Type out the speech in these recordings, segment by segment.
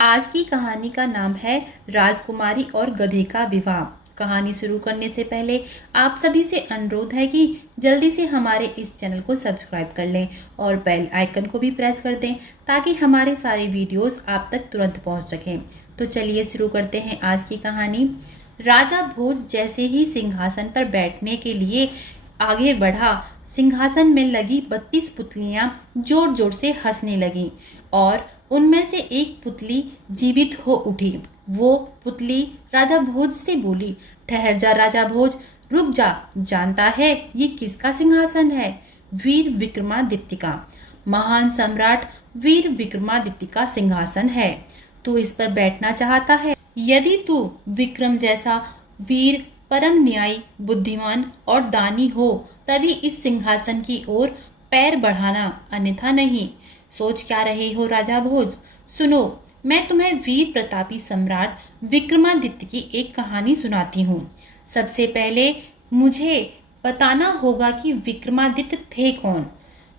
आज की कहानी का नाम है राजकुमारी और गधे का विवाह। कहानी शुरू करने से पहले आप सभी से अनुरोध है कि जल्दी से हमारे इस चैनल को सब्सक्राइब कर लें और बेल आइकन को भी प्रेस कर दें ताकि हमारे सारे वीडियोस आप तक तुरंत पहुंच सकें। तो चलिए शुरू करते हैं आज की कहानी। राजा भोज जैसे ही सिंहासन पर बैठने के लिए आगे बढ़ा, सिंहासन में लगी 32 पुतलियां जोर जोर से हंसने लगीं और उनमें से एक पुतली जीवित हो उठी। वो पुतली राजा भोज से बोली, ठहर जा राजा भोज, रुक जा, जानता है ये किसका सिंहासन है? वीर विक्रमादित्य का। महान सम्राट वीर विक्रमादित्य का सिंहासन है। तू इस पर बैठना चाहता है? यदि तू विक्रम जैसा वीर, परम न्यायी, बुद्धिमान और दानी हो तभी इस सिंहासन की ओर पैर बढ़ाना, अन्यथा नहीं। सोच क्या रहे हो राजा भोज? सुनो, मैं तुम्हें वीर प्रतापी सम्राट विक्रमादित्य की एक कहानी सुनाती हूँ। सबसे पहले मुझे बताना होगा कि विक्रमादित्य थे कौन।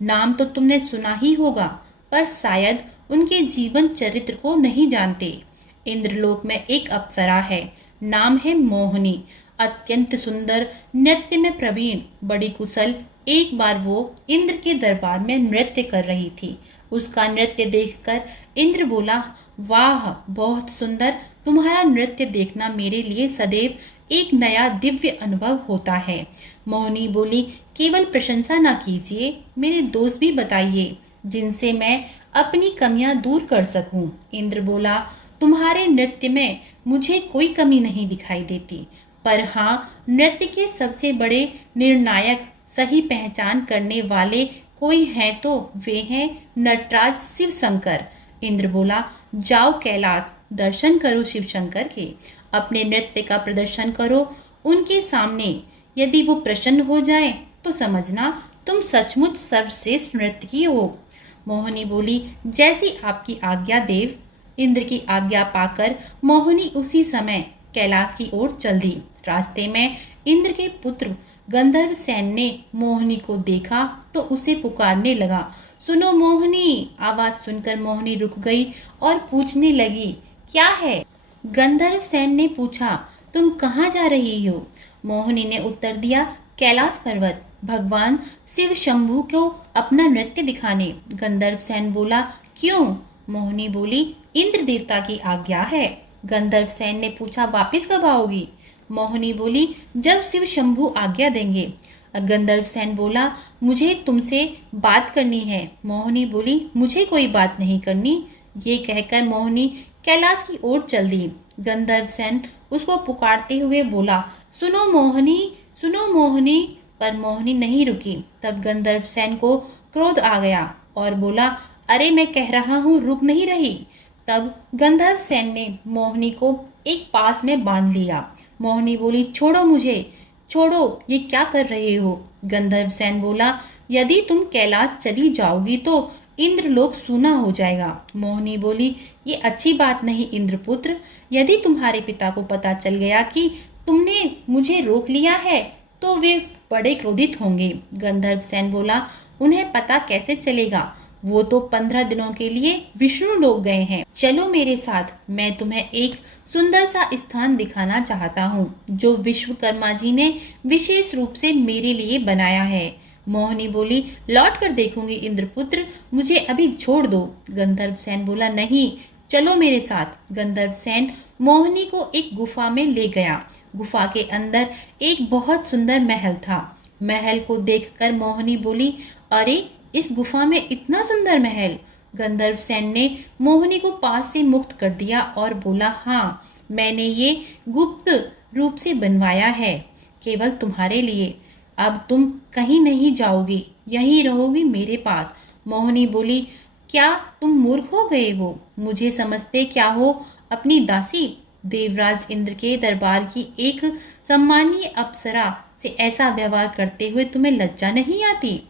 नाम तो तुमने सुना ही होगा, पर शायद उनके जीवन चरित्र को नहीं जानते। इंद्रलोक में एक अप्सरा है, नाम है मोहिनी। अत्यंत सुंदर, नृत्य में प्रवीण, बड़ी कुशल। एक बार वो इंद्र के दरबार में नृत्य कर रही थी। उसका नृत्य देखकर इंद्र बोला, वाह बहुत सुंदर, तुम्हारा नृत्य देखना मेरे लिए सदैव एक नया दिव्य अनुभव होता है। मोहिनी बोली, केवल प्रशंसा ना कीजिए, मेरे दोस्त भी बताइए जिनसे मैं अपनी कमियां दूर कर सकूं। इंद्र बोला, तुम्हारे नृत्य में मुझे कोई कमी नहीं दिखाई देती, पर हाँ, नृत्य के सबसे बड़े निर्णायक, सही पहचान करने वाले कोई हैं तो वे हैं नटराज शिव शंकर। इंद्र बोला, जाओ कैलाश, दर्शन करो शिव शंकर के, अपने नृत्य का प्रदर्शन करो उनके सामने। यदि वो प्रसन्न हो जाए तो समझना तुम सचमुच सर्वश्रेष्ठ नृत्यकी हो। मोहिनी बोली, जैसी आपकी आज्ञा देव। इंद्र की आज्ञा पाकर मोहिनी उसी समय कैलाश की ओर चल दी। रास्ते में इंद्र के पुत्र गंधर्व सेन ने मोहिनी को देखा तो उसे पुकारने लगा, सुनो मोहिनी। आवाज सुनकर मोहिनी रुक गई और पूछने लगी, क्या है? गंधर्व सेन ने पूछा, तुम कहाँ जा रही हो? मोहिनी ने उत्तर दिया, कैलाश पर्वत, भगवान शिव शंभु को अपना नृत्य दिखाने। गंधर्व सेन बोला, क्यों? मोहिनी बोली, इंद्र देवता की आज्ञा है। गंधर्व सेन ने पूछा, वापिस कब आओगी? मोहिनी बोली, जब शिव शंभु आज्ञा देंगे। गंधर्व सेन बोला, मुझे तुमसे बात करनी है। मोहिनी बोली, मुझे कोई बात नहीं करनी। ये कहकर मोहिनी कैलाश की ओर चल दी। गंधर्व सेन उसको पुकारते हुए बोला, सुनो मोहिनी, सुनो मोहिनी, पर मोहिनी नहीं रुकी। तब गंधर्व सेन को क्रोध आ गया और बोला, अरे मैं कह रहा हूँ, रुक नहीं रही। तब गंधर्व सेन ने मोहिनी को एक पास में बांध लिया। मोहिनी बोली, छोड़ो मुझे, छोड़ो, ये क्या कर रहे हो? गंधर्व सेन बोला, यदि तुम कैलाश चली जाओगी तो इंद्रलोक सूना हो जाएगा। मोहिनी बोली, ये अच्छी बात नहीं इंद्रपुत्र, यदि तुम्हारे पिता को पता चल गया कि तुमने मुझे रोक लिया है तो वे बड़े क्रोधित होंगे। गंधर्व सेन बोला, उन्हें पता कैसे चलेगा? वो तो 15 दिनों के लिए विष्णु लोक गए हैं। चलो मेरे साथ, मैं तुम्हें एक सुंदर सा स्थान दिखाना चाहता हूँ जो विश्वकर्मा जी ने विशेष रूप से मेरे लिए बनाया है। मोहिनी बोली, लौट कर देखूंगी इंद्रपुत्र, मुझे अभी छोड़ दो। गंधर्व सेन बोला, नहीं, चलो मेरे साथ। गंधर्व सेन मोहिनी को एक गुफा में ले गया। गुफा के अंदर एक बहुत सुंदर महल था। महल को देखकर मोहिनी बोली, अरे इस गुफा में इतना सुंदर महल। गंधर्व सेन ने मोहिनी को पास से मुक्त कर दिया और बोला, हाँ, मैंने ये गुप्त रूप से बनवाया है, केवल तुम्हारे लिए। अब तुम कहीं नहीं जाओगी, यहीं रहोगी मेरे पास। मोहिनी बोली, क्या तुम मूर्ख हो गए हो? मुझे समझते क्या हो अपनी दासी? देवराज इंद्र के दरबार की एक सम्मानीय अप्सरा से ऐसा व्यवहार करते हुए तुम्हें लज्जा नहीं आती?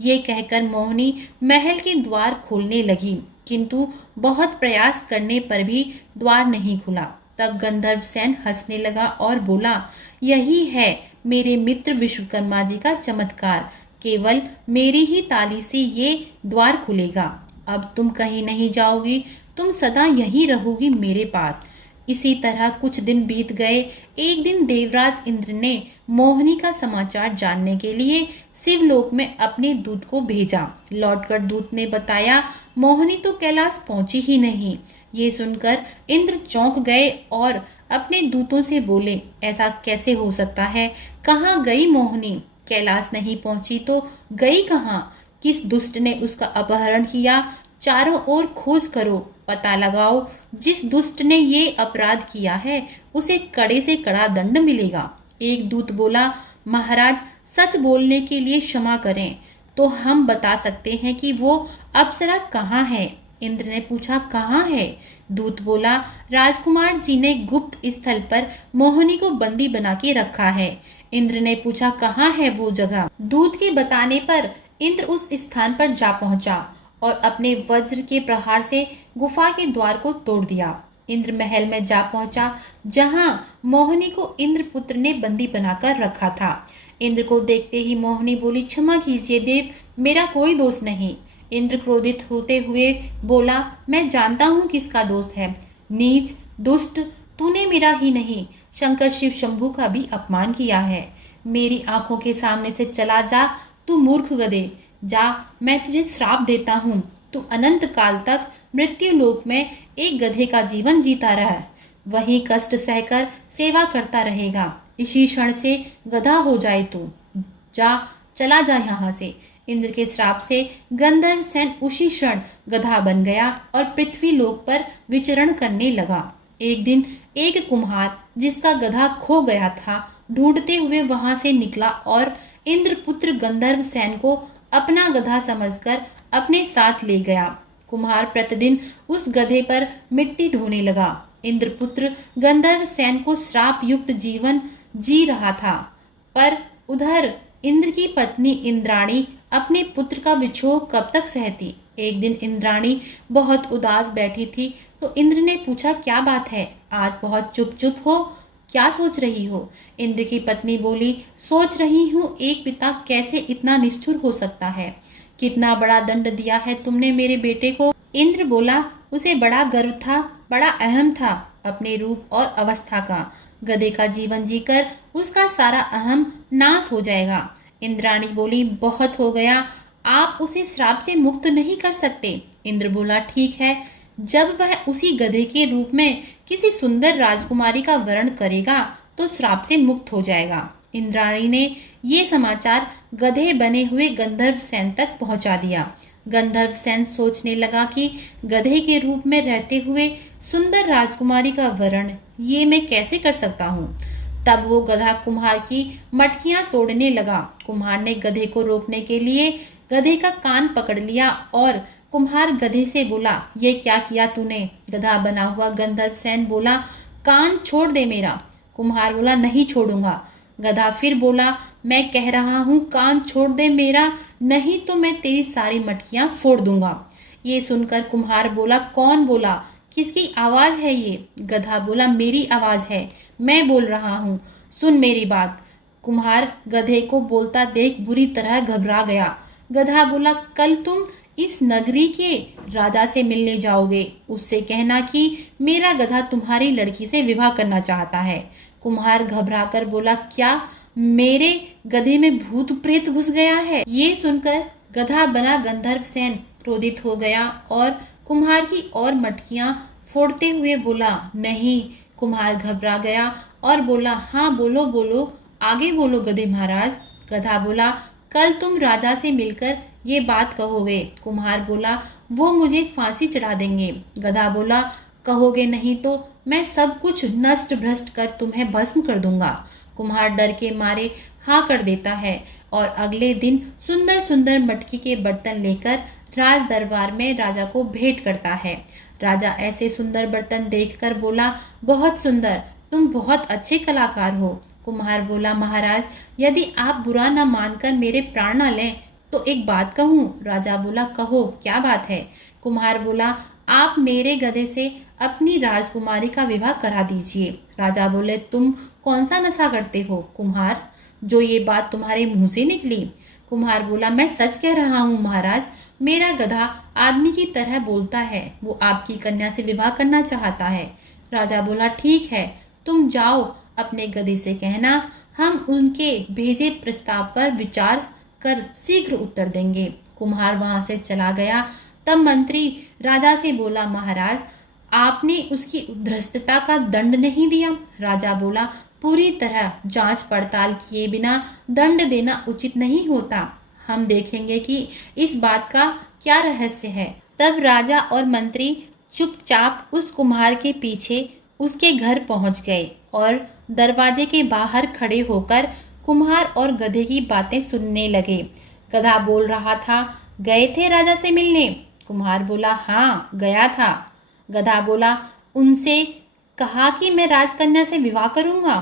ये कहकर मोहिनी महल के द्वार खोलने लगी, किंतु बहुत प्रयास करने पर भी द्वार नहीं खुला। तब गंधर्व सेन हंसने लगा और बोला, यही है मेरे मित्र विश्वकर्मा जी का चमत्कार, केवल मेरी ही ताली से ये द्वार खुलेगा। अब तुम कहीं नहीं जाओगी, तुम सदा यहीं रहोगी मेरे पास। इसी तरह कुछ दिन बीत गए। एक दिन देवराज इंद्र ने मोहिनी का समाचार जानने के लिए शिवलोक में अपने दूत को भेजा। लौटकर दूत ने बताया, मोहिनी तो कैलाश पहुंची ही नहीं। ये सुनकर इंद्र चौंक गए और अपने दूतों से बोले, ऐसा कैसे हो सकता है? कहाँ गई मोहिनी? कैलाश नहीं पहुंची तो गई कहाँ? किस दुष्ट ने उसका अपहरण किया? चारों ओर खोज करो, पता लगाओ। जिस दुष्ट ने ये अपराध किया है उसे कड़े से कड़ा दंड मिलेगा। एक दूत बोला, महाराज सच बोलने के लिए क्षमा करें, तो हम बता सकते हैं कि वो अप्सरा कहाँ है। इंद्र ने पूछा, कहाँ है? दूत बोला, राजकुमार जी ने गुप्त स्थल पर मोहिनी को बंदी बना के रखा है। इंद्र ने पूछा, कहाँ है वो जगह? दूत के बताने पर इंद्र उस स्थान पर जा पहुंचा और अपने वज्र के प्रहार से गुफा के द्वार को तोड़ दिया। इंद्र महल में जा पहुंचा जहां मोहिनी को इंद्रपुत्र ने बंदी बनाकर रखा था। इंद्र को देखते ही मोहिनी बोली, क्षमा कीजिए देव, मेरा कोई दोष नहीं। इंद्र क्रोधित होते हुए बोला, मैं जानता हूँ किसका दोष है। नीच दुष्ट, तूने मेरा ही नहीं शंकर शिव शंभू का भी अपमान किया है। मेरी आंखों के सामने से चला जा, तू मूर्ख गधे। जा, मैं तुझे श्राप देता हूँ, तू अनंत काल तक मृत्यु लोक में एक गधे का जीवन जीता रह, वही कष्ट सहकर सेवा करता रहेगा। इसी क्षण से गधा हो जाए तू। जा, चला जा यहाँ से। इंद्र के श्राप से गंधर्व सेन उसी क्षण गधा बन गया और पृथ्वी लोक पर विचरण करने लगा। एक दिन एक कुम्हार जिसका गधा खो गया था ढूंढते हुए वहां से निकला और इंद्रपुत्र गंधर्व सेन को अपना गधा समझकर अपने साथ ले गया। कुम्हार प्रतिदिन उस गधे पर मिट्टी ढोने लगा। इंद्रपुत्र गंधर्व सेन को श्राप युक्त जीवन जी रहा था, पर उधर इंद्र की पत्नी इंद्राणी अपने पुत्र का विछोह कब तक सहती। एक दिन इंद्राणी बहुत उदास बैठी थी तो इंद्र ने पूछा, क्या बात है, आज बहुत चुप चुप हो, क्या सोच रही हो? इंद्र की पत्नी बोली, सोच रही हूँ एक पिता कैसे इतना निष्ठुर हो सकता है। कितना बड़ा दंड दिया है तुमने मेरे बेटे को। इंद्र बोला, उसे बड़ा गर्व था, बड़ा अहम था अपने रूप और अवस्था का। गधे का जीवन जीकर उसका सारा अहम नाश हो जाएगा। इंद्राणी बोली, बहुत हो गया, आप उसे श्राप से मुक्त नहीं कर सकते। इंद्र बोला, ठीक है, जब वह उसी गधे के रूप में किसी सुंदर राजकुमारी का वर्ण करेगा तो श्राप से मुक्त हो जाएगा। इंद्राणी ने ये समाचार गधे बने हुए गंधर्व सेन तक पहुंचा दिया। गंधर्व सेन सोचने लगा कि गधे के रूप में रहते हुए सुंदर राजकुमारी का वर्ण ये मैं कैसे कर सकता हूँ। तब वो गधा कुम्हार की मटकियां तोड़ने लगा। कुम्हार ने गधे को रोकने के लिए गधे का कान पकड़ लिया और कुम्हार गधे से बोला, ये क्या किया तूने? गधा बना हुआ गंधर्व सेन बोला, कान छोड़ दे मेरा। कुम्हार बोला, नहीं छोड़ूंगा। गधा फिर बोला, मैं कह रहा हूँ कान छोड़ दे मेरा, नहीं तो मैं तेरी सारी मटकियां फोड़ दूंगा। ये सुनकर कुम्हार बोला, कौन बोला? किसकी आवाज है ये? गधा बोला, मेरी आवाज है, मैं बोल रहा हूँ, सुन मेरी बात। कुम्हार गधे को बोलता देख बुरी तरह घबरा गया। गधा बोला, कल तुम इस नगरी के राजा से मिलने जाओगे, उससे कहना कि मेरा गधा तुम्हारी लड़की से विवाह करना चाहता है। कुम्हार घबराकर बोला, क्या मेरे गधे में भूत प्रेत घुस गया है? ये सुनकर गधा बना गंधर्व सेन क्रोधित हो गया और कुम्हार की और मटकियां फोड़ते हुए बोला, नहीं। कुम्हार घबरा गया और बोला, हाँ बोलो बोलो, आगे बोलो गधे महाराज। गधा बोला, कल तुम राजा से मिलकर ये बात कहोगे। कुम्हार बोला, वो मुझे फांसी चढ़ा देंगे। गधा बोला, कहोगे नहीं तो मैं सब कुछ नष्ट भ्रष्ट कर तुम्हें भस्म कर दूंगा। कुम्हार डर के मारे हाँ कर देता है और अगले दिन सुंदर सुंदर मटकी के बर्तन लेकर राज दरबार में राजा को भेंट करता है। राजा ऐसे सुंदर बर्तन देखकर बोला, बहुत सुंदर, तुम बहुत अच्छे कलाकार हो। कुम्हार बोला, महाराज यदि आप बुरा न मानकर मेरे प्राण न लें तो एक बात कहूँ। राजा बोला, कहो, क्या बात है? कुम्हार बोला, आप मेरे गधे से अपनी राजकुमारी का विवाह करा दीजिए। राजा बोले, तुम कौन सा नशा करते हो कुम्हार, जो ये बात तुम्हारे मुंह से निकली? कुम्हार बोला, मैं सच कह रहा हूँ महाराज, मेरा गधा आदमी की तरह बोलता है, वो आपकी कन्या से विवाह करना चाहता है। राजा बोला, ठीक है, तुम जाओ, अपने गधे से कहना हम उनके भेजे प्रस्ताव पर विचार कर शीघ्र उत्तर देंगे। कुम्हार वहां से चला गया। तब मंत्री राजा से बोला, महाराज, आपने उसकी धृष्टता का दंड नहीं दिया। राजा बोला, पूरी तरह जांच पड़ताल किए बिना दंड देना उचित नहीं होता। हम देखेंगे कि इस बात का क्या रहस्य है। तब राजा और मंत्री चुपचाप उस कुम्हार के पीछे उसके घर पहुंच गए और दरवाजे के बाहर खड़े होकर कुम्हार और गधे की बातें सुनने लगे। गधा बोल रहा था, गए थे राजा से मिलने? कुम्हार बोला, हाँ गया था। गधा बोला, उनसे कहा कि मैं राजकन्या से विवाह करूंगा?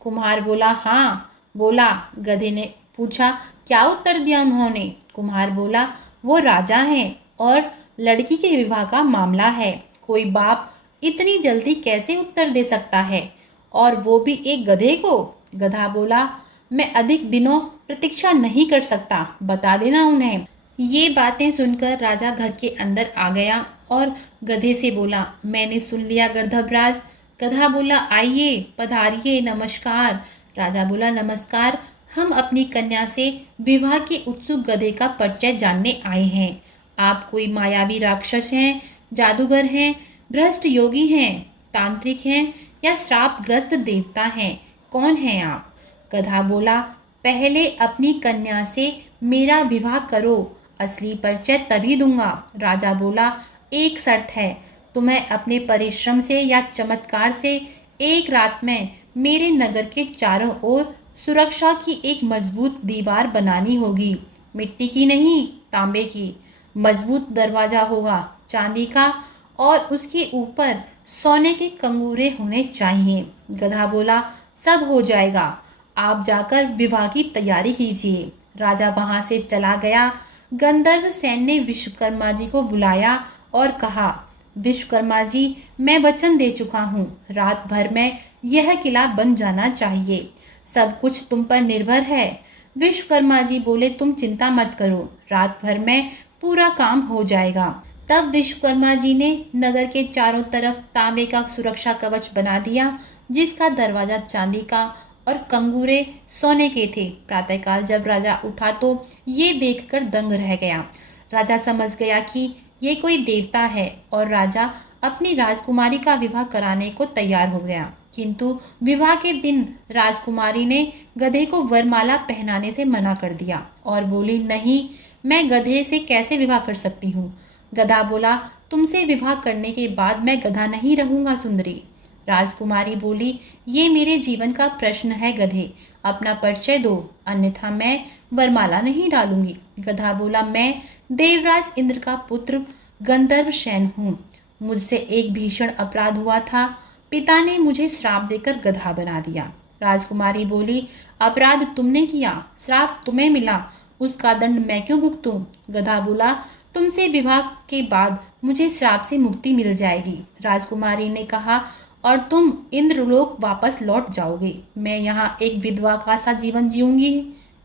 कुम्हार बोला, हाँ। बोला, गधे ने पूछा, क्या उत्तर दिया उन्होंने? कुम्हार बोला, वो राजा हैं और लड़की के विवाह का मामला है। कोई बाप इतनी जल्दी कैसे उत्तर दे सकता है, और वो भी एक गधे को? गधा बोला, मैं अधिक दिनों प्रतीक्षा नहीं कर सकता, बता देना उन्हें। ये बातें सुनकर राजा घर के अंदर आ गया और गधे से बोला, मैंने सुन लिया गर्दभराज। गधा बोला, आइए, पधारिए, नमस्कार। राजा बोला, नमस्कार, हम अपनी कन्या से विवाह के उत्सुक गधे का परिचय जानने आए हैं। आप कोई मायावी राक्षस हैं, जादूगर हैं, भ्रष्ट योगी हैं, तांत्रिक हैं या श्रापग्रस्त देवता हैं? कौन हैं आप? गधा बोला, पहले अपनी कन्या से मेरा विवाह करो, असली परिचय तभी दूंगा। राजा बोला, एक शर्त है, तुम्हें अपने परिश्रम से या चमत्कार से एक रात में मेरे नगर के चारों ओर सुरक्षा की एक मजबूत दीवार बनानी होगी। मिट्टी की नहीं, तांबे की। मजबूत दरवाजा होगा, चांदी का, और उसके ऊपर सोने के कंगूरे होने चाहिए। गधा बोला, सब हो जाएगा, आप जाकर विवाह की तैयारी कीजिए। राजा वहां से चला गया। गंधर्व सेन ने विश्वकर्मा जी को बुलाया और कहा, विश्वकर्मा जी, मैं वचन दे चुका हूँ, रात भर में यह किला बन जाना चाहिए, सब कुछ तुम पर निर्भर है। विश्वकर्मा जी बोले, तुम चिंता मत करो, रात भर में पूरा काम हो जाएगा। तब विश्वकर्मा जी ने नगर के चारों तरफ तांबे का सुरक्षा कवच बना दिया, जिसका दरवाजा चांदी का और कंगूरे सोने के थे। प्रातःकाल जब राजा उठा तो ये देखकर दंग रह गया। राजा समझ गया कि ये कोई देवता है और राजा अपनी राजकुमारी का विवाह कराने को तैयार हो गया। किंतु विवाह के दिन राजकुमारी ने गधे को वरमाला पहनाने से मना कर दिया और बोली, नहीं, मैं गधे से कैसे विवाह कर सकती हूँ? गधा बोला, तुमसे विवाह करने के बाद मैं गधा नहीं रहूंगा सुंदरी। राजकुमारी बोली, ये मेरे जीवन का प्रश्न है गधे, अपना परिचय दो, अन्यथा मैं वरमाला नहीं डालूंगी। गधा बोला, मैं देवराज इंद्र का पुत्र गंधर्व सेन हूँ। मुझसे एक भीषण अपराध हुआ था, पिता ने मुझे श्राप देकर गधा बना दिया। राजकुमारी बोली, अपराध तुमने किया, श्राप तुम्हें मिला, उसका दंड मैं क्यों भुगतूं? गधा बोला, तुमसे विवाह के बाद मुझे श्राप से मुक्ति मिल जाएगी। राजकुमारी ने कहा, और तुम इंद्रलोक वापस लौट जाओगे। मैं यहाँ एक विधवा का सा जीवन जीऊंगी,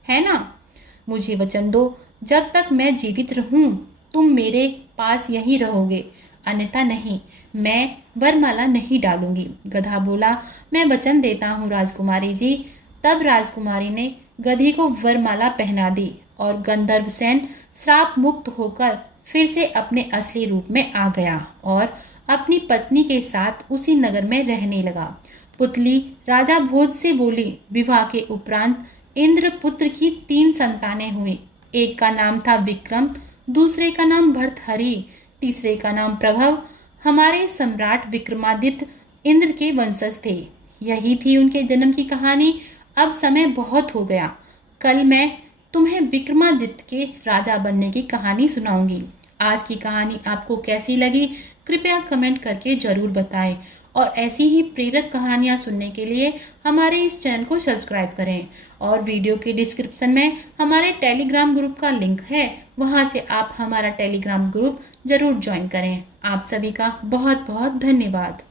है ना? मुझे वचन दो, जब तक मैं जीवित रहूं तुम मेरे पास यहीं रहोगे, अन्यथा नहीं, मैं वरमाला नहीं डालूंगी। गधा बोला, मैं वचन देता हूँ राजकुमारी जी। तब राजकुमारी ने गधी को वरमाला पहना दी और गंधर्वसेन श्राप मुक्त होकर फिर से अपने असली रूप में आ गया और अपनी पत्नी के साथ उसी नगर में रहने लगा। पुतली राजा भोज से बोली, विवाह के उपरांत इंद्रपुत्र की 3 संतानें हुई। एक का नाम था विक्रम, दूसरे का नाम भर्तहरि, तीसरे का नाम प्रभव। हमारे सम्राट विक्रमादित्य इंद्र के वंशज थे। यही थी उनके जन्म की कहानी। अब समय बहुत हो गया, कल मैं तुम्हें विक्रमादित्य के राजा बनने की कहानी सुनाऊंगी। आज की कहानी आपको कैसी लगी कृपया कमेंट करके जरूर बताएं और ऐसी ही प्रेरक कहानियां सुनने के लिए हमारे इस चैनल को सब्सक्राइब करें और वीडियो के डिस्क्रिप्शन में हमारे टेलीग्राम ग्रुप का लिंक है, वहां से आप हमारा टेलीग्राम ग्रुप जरूर ज्वाइन करें। आप सभी का बहुत बहुत धन्यवाद।